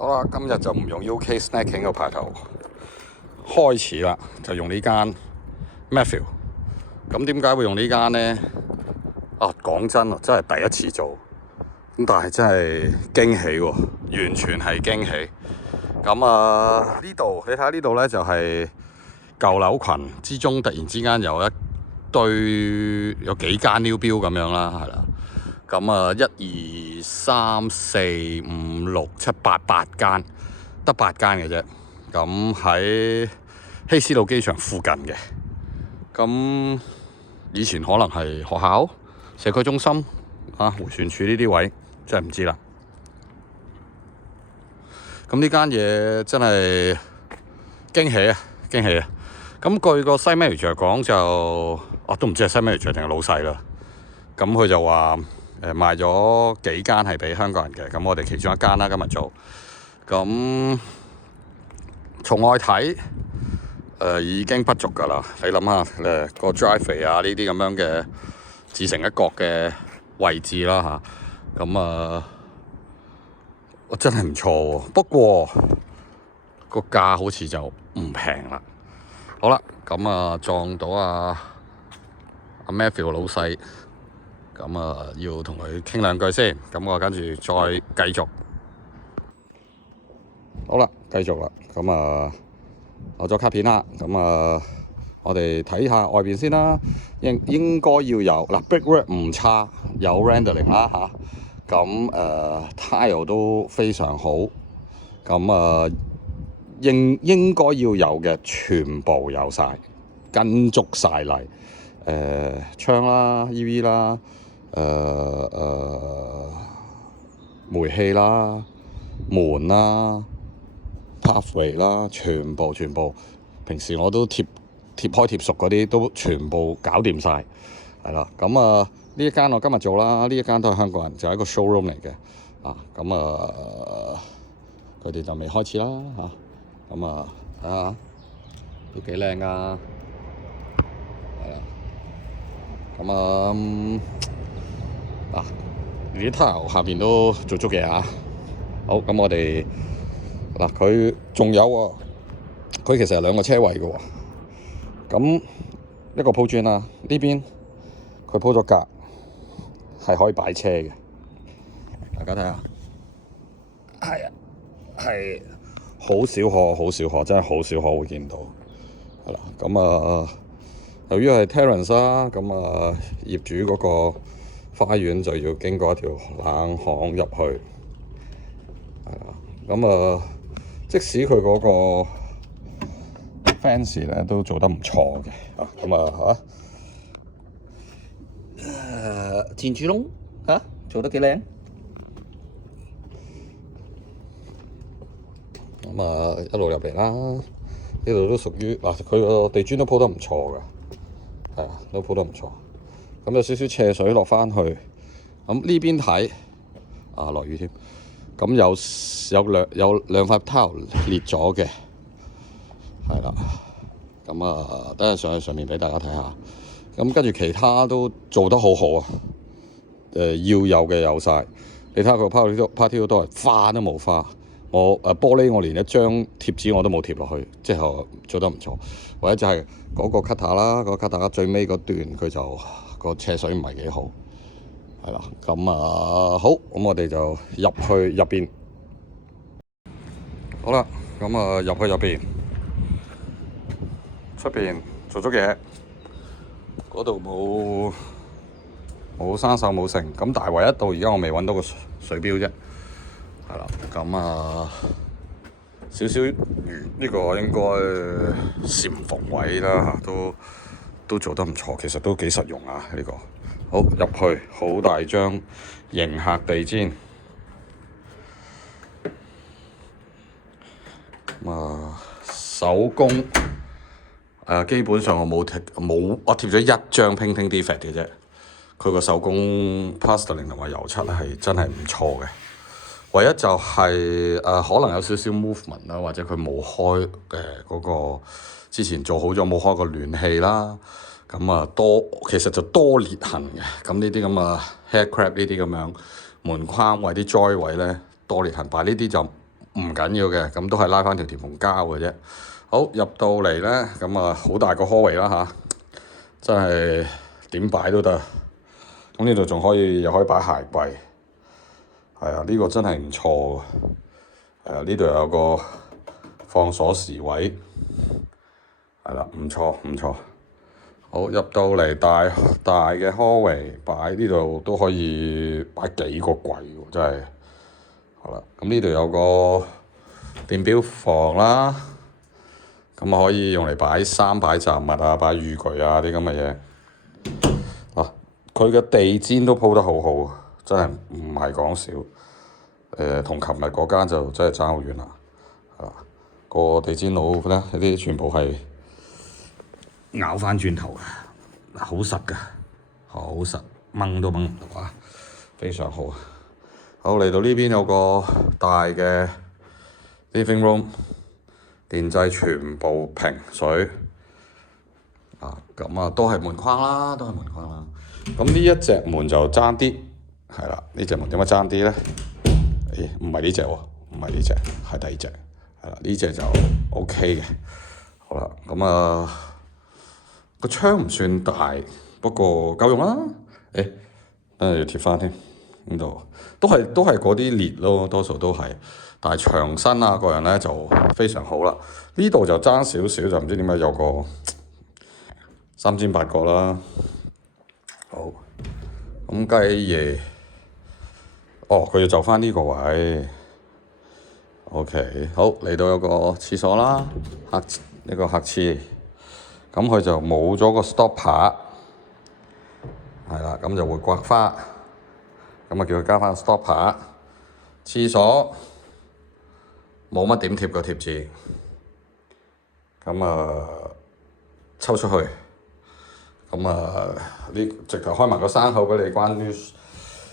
好啦，今日就唔用 UK Snacking 個牌頭，開始啦，就用呢間 Matthew。咁點解會用呢間呢？講真啊，真係第一次做，咁但係真係驚喜喎，完全係驚喜。咁呢度你睇下呢度呢，就係舊樓群之中，突然之間有幾間 new build 咁樣啦，係啦。咁1、2、3、4、5、6、7、8間，得8間嘅啫。咁喺希斯路機場附近嘅。咁以前可能係學校、社區中心迴旋處呢啲位，真係唔知啦。咁呢間嘢真係驚喜啊！驚喜啊！咁據個西 manager 講就，都唔知係西 manager 定係老細啦。咁佢就話賣咗幾間係俾香港人嘅，咁我哋其中一間啦，今日做。咁從外睇已經不俗㗎啦。你諗下個 driveway 啊，呢啲咁樣嘅自成一角嘅位置啦嚇。咁真係唔錯喎。不過個價好似就唔平啦。好啦，咁撞到阿 Matthew 老細。咁要同佢傾兩句先，咁我跟住再繼續。好啦，繼續啦。咁攞咗卡片啦。咁我哋睇下外邊先啦。應該要有嗱，brickwork 唔差，有 rendering 啦嚇。咁tile 都非常好。咁應該要有嘅全部有晒，跟足晒嚟。窗啦 ，EV 啦。煤氣啦、門啦、pathway 啦，全部平時我都貼開貼熟嗰啲都全部搞掂晒，係啦。咁呢一間我今日做啦，呢一間都係香港人，就係一個 showroom 嚟嘅。佢哋就未開始啦嚇。睇下都幾靚噶，係啦。呢啲 tile 下邊都做足嘢啊！好，咁我哋佢仲有喎，佢其實係2個車位嘅喎。咁一個鋪磚啦，呢邊佢鋪咗格，係可以擺車嘅。大家睇下，係啊，係好少可，真係好少可會見到。係啦，咁由於係 Terrace 啦，咁業主嗰個花園就要經過一條冷巷入去，係啦。咁即使佢嗰個 fence 咧都做得唔錯嘅，前柱窿做得幾靚。一路入嚟啦，呢度都屬於佢個地磚都鋪得唔錯嘅，係啊，都鋪得唔錯。咁有少少斜水落返去，咁呢邊睇落雨添。咁有兩塊 tile 裂咗嘅，係啦。咁等下上去上面俾大家睇下。咁跟住其他都做得好好啊。要有嘅有晒。你睇下個 party 都係花都冇花。玻璃我連一張貼紙我都冇貼落去，即係做得唔錯。或者就係嗰個 cutter 啦，個 cutter 最尾嗰段佢就個斜水唔係幾好，係啦。咁好，咁我哋就入去入邊。好啦，咁入去入邊，出邊做咗嘢，嗰度冇生鏽冇剩。咁但係唯一到而家我未揾到個水標啫。係啦，咁少少魚呢個應該簷篷位啦嚇，都做得唔錯，其實都幾實用啊呢個。好，入去，好大張迎客地氈。手工基本上我貼咗1張 painting defect 嘅啫。佢個手工 plastering 同埋油漆係真係唔錯嘅。唯一就係可能有少少 movement 啦，或者佢冇開嗰個之前做好咗冇開個暖氣啦。咁其實就多裂痕嘅。咁呢啲咁嘅 head crab 呢啲咁樣門框位啲 joy 位咧多裂痕，但係呢啲就唔緊要嘅，咁都係拉翻條填縫膠嘅啫。好，入到嚟咧，咁啊好大個 hallway 啦嚇，真係點擺都得。咁呢度仲可以又可以擺鞋櫃，係啊，呢個真係唔錯喎。係啊，呢度有個放鎖匙位，係啦，唔錯唔錯。好，入到嚟大嘅 hallway，擺呢度都可以擺幾個櫃喎，真係。好啦，咁呢度有個電錶房啦，咁啊可以用嚟擺衫、擺雜物啊、擺雨具啊啲咁嘅嘢。啊，佢嘅地氈都鋪得好好，真係唔係講笑。同琴日嗰間就真係爭好遠啦。個地氈佬咧，呢啲全部係咬翻轉頭嘅，好實㗎，好實，掹都掹唔到啊，非常好。好，嚟到呢邊有個大嘅 living room， 電掣全部平水，咁啊都係門框啦，都係門框啦。咁呢一隻門就爭啲，係啦，呢隻門點解爭啲咧？唔係呢隻喎，唔係呢隻，係第二隻，係啦，呢隻就 OK 嘅。好啦，咁個窗唔算大，不過夠用啦。等陣要貼翻添，呢度都係嗰啲裂咯，多數都係，但係牆身啊個人咧就非常好啦。呢度就爭少少，就唔知點解有個三尖八角啦。好，咁繼而，佢要就翻呢個位。OK， 好，嚟到有個廁所啦，呢個客廁，咁佢就冇咗個 stopper， 係啦，咁就會刮花，咁啊叫佢加翻個 stopper。廁所冇乜點貼個貼紙，咁抽出去，咁呢直頭開埋個山口俾你，關於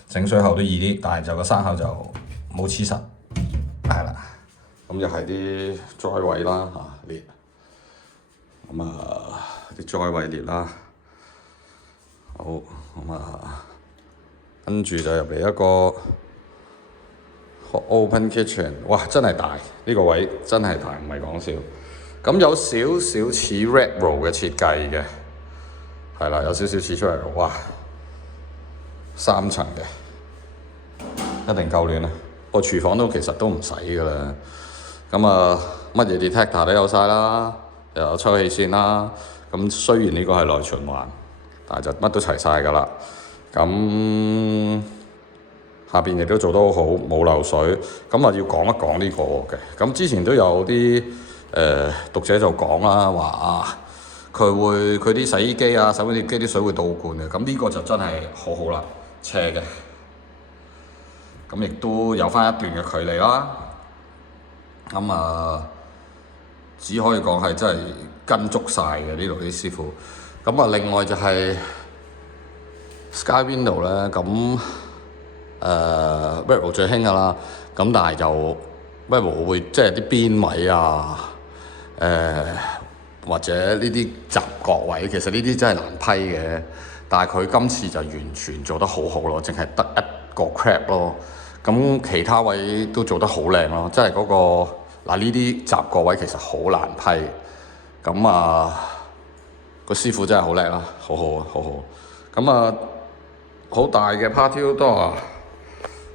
整水喉都易啲，但係就個山口就冇黐實，係啦。咁又係啲栽位啦裂，咁啲栽位裂啦。好，咁跟住就入嚟一個 open kitchen， 哇！真係大，呢個位真係大，唔係講笑。咁有少少似 retro 嘅設計嘅，係啦，有少少似出嚟，哇！3層嘅，一定夠暖啦。個廚房都其實都唔使㗎啦。咁乜嘢 detector 都有晒啦，又有抽氣扇啦。咁雖然呢個係內循環，但係就乜都齊晒㗎啦。咁下邊亦都做得好好，冇漏水。咁要講一講呢個嘅。咁之前都有啲讀者就講啦，話佢啲洗衣機啊、洗碗機啲水會倒灌嘅。咁呢個就真係好好啦，斜嘅。咁亦都有翻一段嘅距離啦。咁只可以講係真係跟足晒嘅呢度啲師傅。咁另外就係 Sky Window 咧，咁Redro 最興㗎啦。咁但係就 Redro 會即係啲邊位啊，或者呢啲雜角位，其實呢啲真係難批嘅。但係佢今次就完全做得好好咯，淨係得一個 crack 咯。咁其他位都做得好靚咯，即係嗰個呢啲雜角位其實好難批。咁個師傅真係好叻啦，好好啊，好好。咁好大嘅 patio door，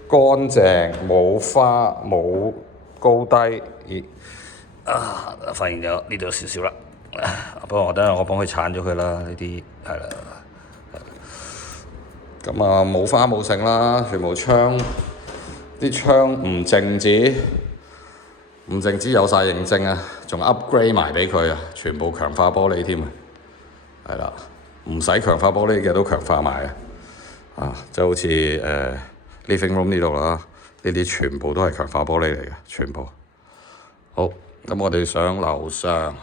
乾淨冇花冇高低。發現咗呢度少少啦，不過等陣我幫佢鏟咗佢啦，呢啲係啦。咁冇花冇剩啦，全部窗。啲窗唔淨止有晒認證啊，仲 upgrade 埋俾佢啊，全部強化玻璃添啊，係啦，唔使強化玻璃嘅都強化埋啊，即係好似living room 呢度啦，呢啲全部都係強化玻璃嚟嘅，全部。好，咁我哋上樓上，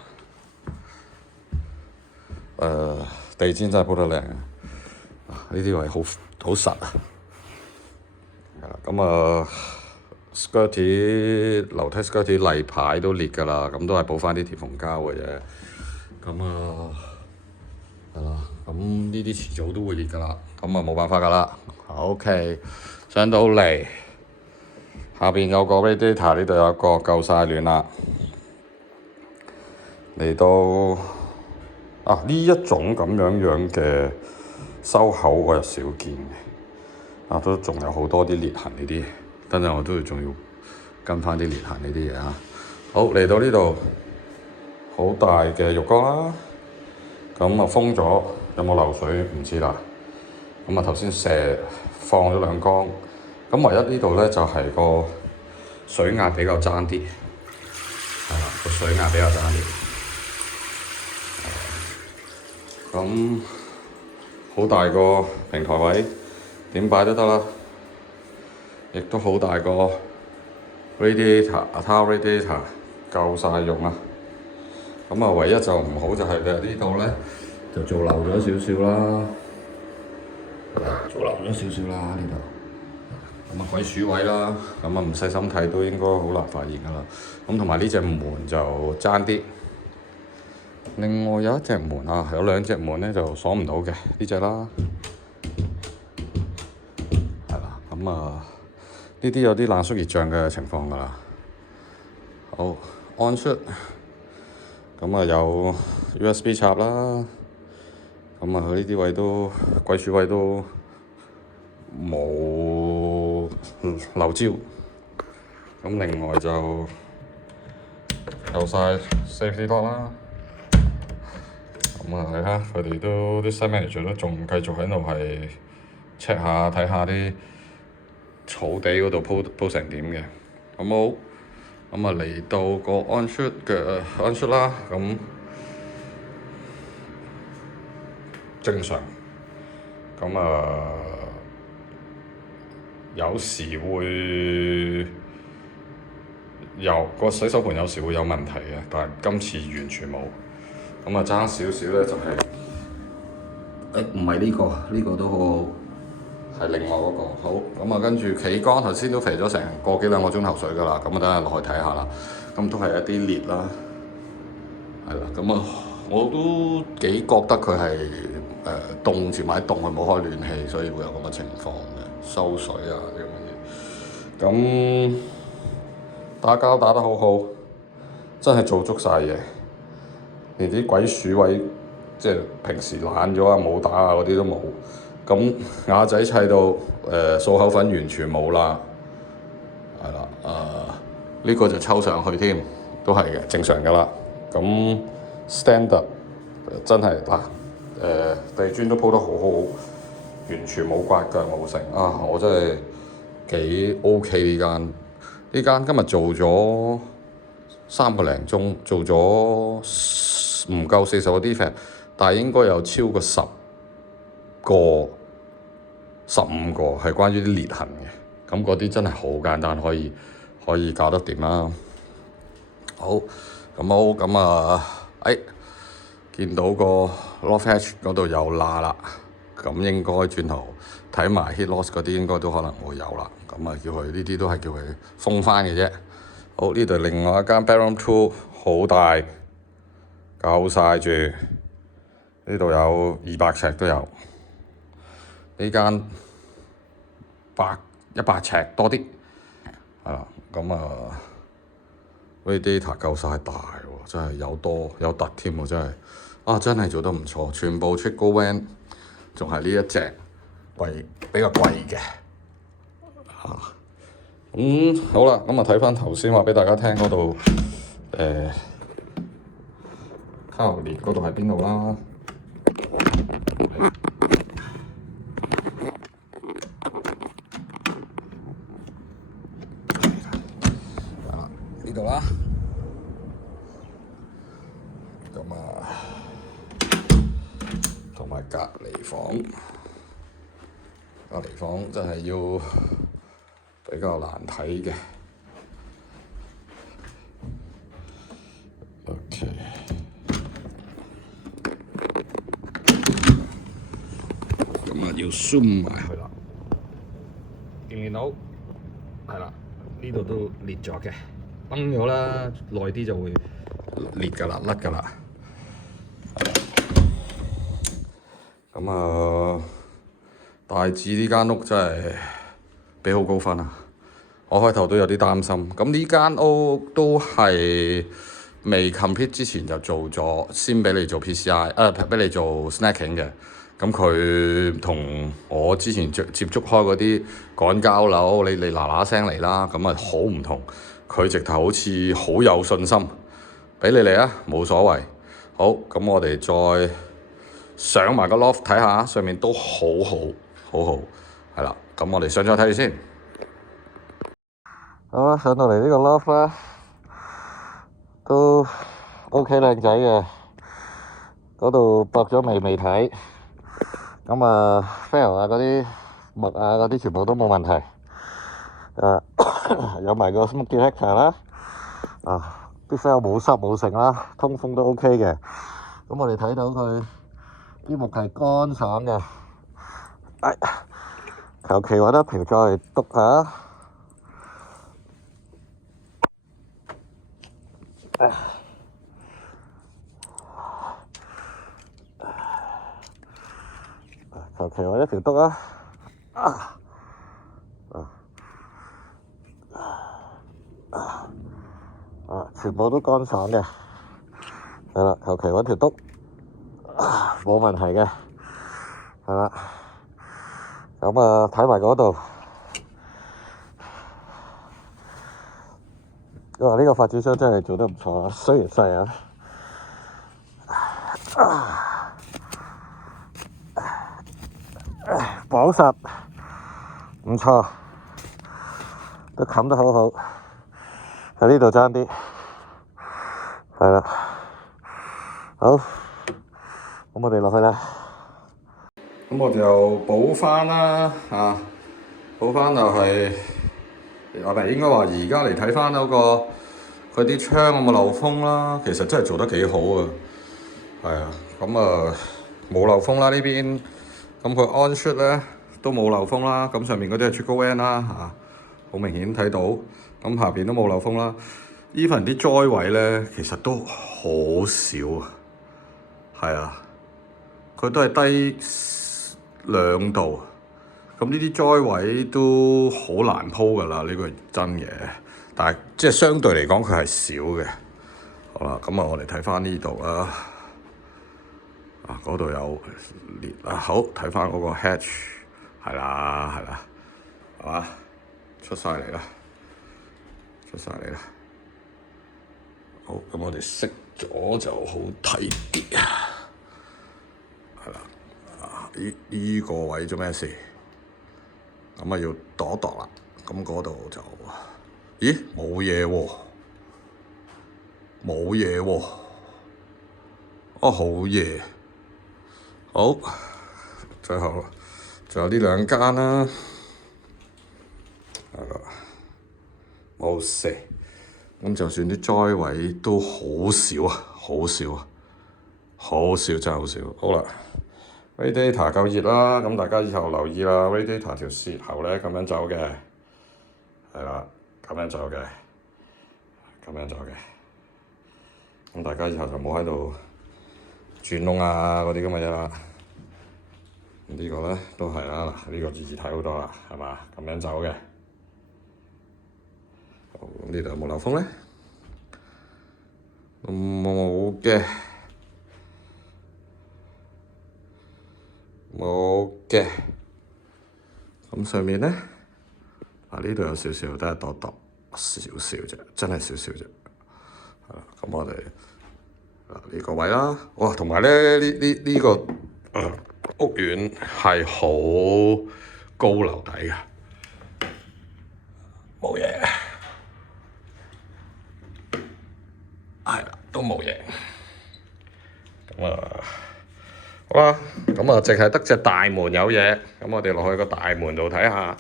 地氈真係鋪得靚啊，呢啲位好實啊。咁skirty 樓梯 skirty 例牌都裂㗎啦，咁都係補翻啲填縫膠嘅啫。咁係啦，咁呢啲遲早都會裂㗎啦，咁冇辦法㗎啦。OK， 上到嚟下邊有個 radiator， 呢度有個夠晒暖啦。嚟到呢一種咁樣嘅收口我又少見嘅，都仲有好多啲裂痕呢啲，等陣我都仲要跟翻啲裂痕呢啲嘢啊。好，嚟到呢度好大嘅浴缸啦，咁封咗，有冇漏水唔知啦。咁頭先放咗兩缸，咁唯一呢度咧就係個水壓比較爭啲，係啦，個水壓比較爭啲。咁好大個平台位，點擺都得啦。亦都好大個 radiator，towel radiator 夠晒用啦。咁唯一就唔好就係呢度咧就做漏咗少少啦，做漏咗少少啦呢度。咁鬼鼠位啦，咁唔細心睇都應該好難發現㗎啦。咁同埋呢隻門就爭啲。另外有一隻門有兩隻門咧就鎖唔到嘅，呢隻啦，係啦，咁呢啲有啲冷縮熱脹嘅情況㗎啦。好，安出，咁有 USB 插啦，咁佢呢啲位都鬼鼠位都冇漏焦，咁另外就有晒 safety lock 啦。你睇佢哋都啲 site manager 都仲繼續喺度係 check 下睇下啲草地嗰度鋪成點嘅，好冇？咁嚟到個安出啦，咁正常。咁有時會有個洗手盆有時會有問題嘅，但係今次完全冇。咁爭少少咧就係唔係呢個，呢個都好好，係另外嗰個。好，咁跟住企缸頭先都肥咗成個幾兩個鐘頭水㗎啦，咁等下落去睇下啦。咁都係一啲裂啦，係啦。咁我都幾覺得佢係凍住埋凍，佢冇開暖氣，所以會有咁嘅情況嘅收水啲咁嘅嘢。咁打膠打得好好，真係做足晒嘢。連啲鬼鼠位，即係平時懶咗冇打嗰啲都冇。咁瓦仔砌到掃口粉完全冇啦，係啦。呢個就抽上去添，都係嘅，正常㗎啦。咁 standard 真係地磚都鋪得好好，完全冇刮腳冇成我真係幾 OK 呢間。呢間今日做咗3個零鐘，做咗唔夠40個 defect，但係應該有超過10個、15個係關於啲裂痕嘅。咁嗰啲真係好簡單，可以搞得掂啦。好，見到個 loft hatch 嗰度有罅啦，咁應該轉頭睇埋 heat loss 嗰啲應該都可能會有啦。咁叫佢呢啲都係叫佢封翻嘅啫。好，呢度另外一間 bedroom 2好大，夠晒住，呢度有200尺都有，呢間100尺多啲，係啦。radiator 夠晒大喎，真係有多有突添喎，真係真係做得唔錯，全部 trickle vent，仲係呢一隻比較貴嘅。好啦，睇翻頭先話俾大家聽嗰度卡路列嗰度喺邊度啦？呢度啦。同埋隔離房真係要比較難睇嘅。OK。要 zoom 埋去啦，見到係啦，呢度都裂咗嘅，崩咗啦，耐啲就會裂㗎啦，甩㗎啦。大致呢間屋真係俾好高分啊！我開頭都有啲擔心。咁呢間屋都係未 complete 之前就做咗，先俾你做 PCI，俾你做 snacking 嘅。咁佢同我之前接觸開嗰啲趕交樓，你嗱嗱聲嚟啦，咁啊好唔同。佢直頭好似好有信心，俾你嚟啊，冇所謂。好，咁我哋再上埋個 loft 睇下，上面都好好，係啦。咁我哋上咗睇住先。好啦，上到嚟呢個 loft 啦，都 OK 靚仔嘅。嗰度駁咗未睇。咁啊 fail 啊嗰啲木啊嗰啲全部都冇問題。有埋個 smoke detector 啦。啲 fail 冇濕冇剩啦，通風都 OK 嘅。咁我哋睇到佢啲木係乾爽嘅。求其揾一條再嚟篤下。求其揾一條篤啊！全部都乾爽嘅，係啦，求其揾條篤，冇問題嘅，係啦。咁啊，睇埋嗰度，呢個發展商真係做得唔錯啊，雖然細啊。綁實，唔錯，都冚得好好。喺呢度爭啲，係啦，好，咁我哋落去啦。咁我就補翻啦，補翻就係，我哋應該話而家嚟睇翻嗰個佢啲窗有冇漏風啦，其實真係做得幾好啊，係啊，咁啊冇漏風啦呢邊，咁佢安出咧都冇漏風啦，咁上面嗰啲係出高 N 啦，好明顯睇到，咁下邊都冇漏風啦。even 啲栽位咧，其實都好少啊，係啊，佢都係低2度，咁呢啲栽位都好難鋪㗎啦，呢個真嘅，但係即係相對嚟講佢係少嘅。好啦，咁啊我哋睇翻呢度啦，嗰度有裂啊，好睇翻嗰個 hatch， 係啦，係嘛，出晒嚟啦。好，咁我哋熄咗就好睇啲啊，係啦，呢個位做咩事？咁啊要度一度啦，咁嗰度就，咦冇嘢喎，好嘢，好，最後仲有呢2間啦，係啦，冇事。咁就算啲栽位都好少啊，真係好少。好啦 ，radiator 夠熱啦，咁大家以後留意啦 ，radiator 條舌喉咧咁樣走嘅，係啦，咁樣走嘅。咁大家以後就冇喺度轉窿啊嗰啲咁嘅嘢啦。呢個咧都係啦，呢個易睇好多啦，係嘛？咁樣走嘅。呢度有冇漏風咧？冇嘅。咁上面咧，呢度有少少，都係度少少啫，真係少少啫。咁我哋呢個位啦，哇！同埋咧呢個屋苑係好高樓底嘅，冇嘢。係啦，都冇嘢。咁啊，好啦，咁啊，淨係得隻大門有嘢。咁我哋落去個大門度睇下。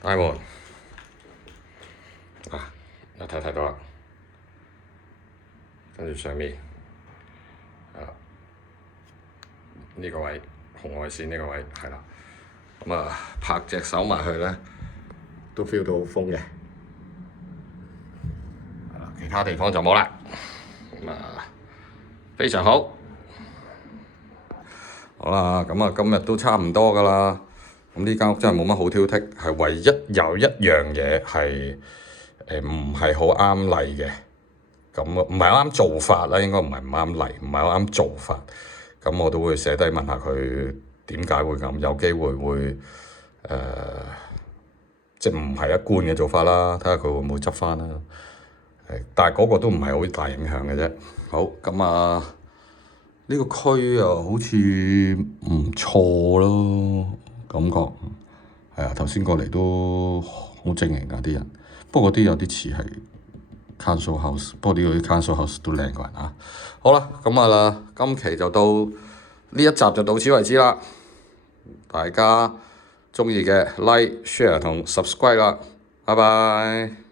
大門睇到啦，跟住上面呢個位紅外線呢個位係啦，咁啊拍隻手埋去咧，都 feel 到風嘅，其他地方就冇啦。咁非常好。好啦，咁啊今日都差唔多㗎啦。咁呢間屋真係冇乜好挑剔，係唯一有一樣嘢係唔係好啱例嘅。咁唔係啱做法啦，應該唔係唔啱例，唔係好啱做法。咁我都會寫低問下佢點解會咁，有機會會即係唔係一貫嘅做法啦，睇下佢會唔會執翻啦。但係嗰個都唔係好大影響嘅啫。好，咁啊呢個區啊好似唔錯咯，感覺係啊。頭先過嚟都好正型㗎啲人，不過嗰啲有啲似係Council House， 不過呢個啲 Council House 都靚過人啊。好啦，咁啊啦，今期就到呢一集就到此為止啦。大家鍾意嘅 Like、Share 同 Subscribe 啦，拜拜。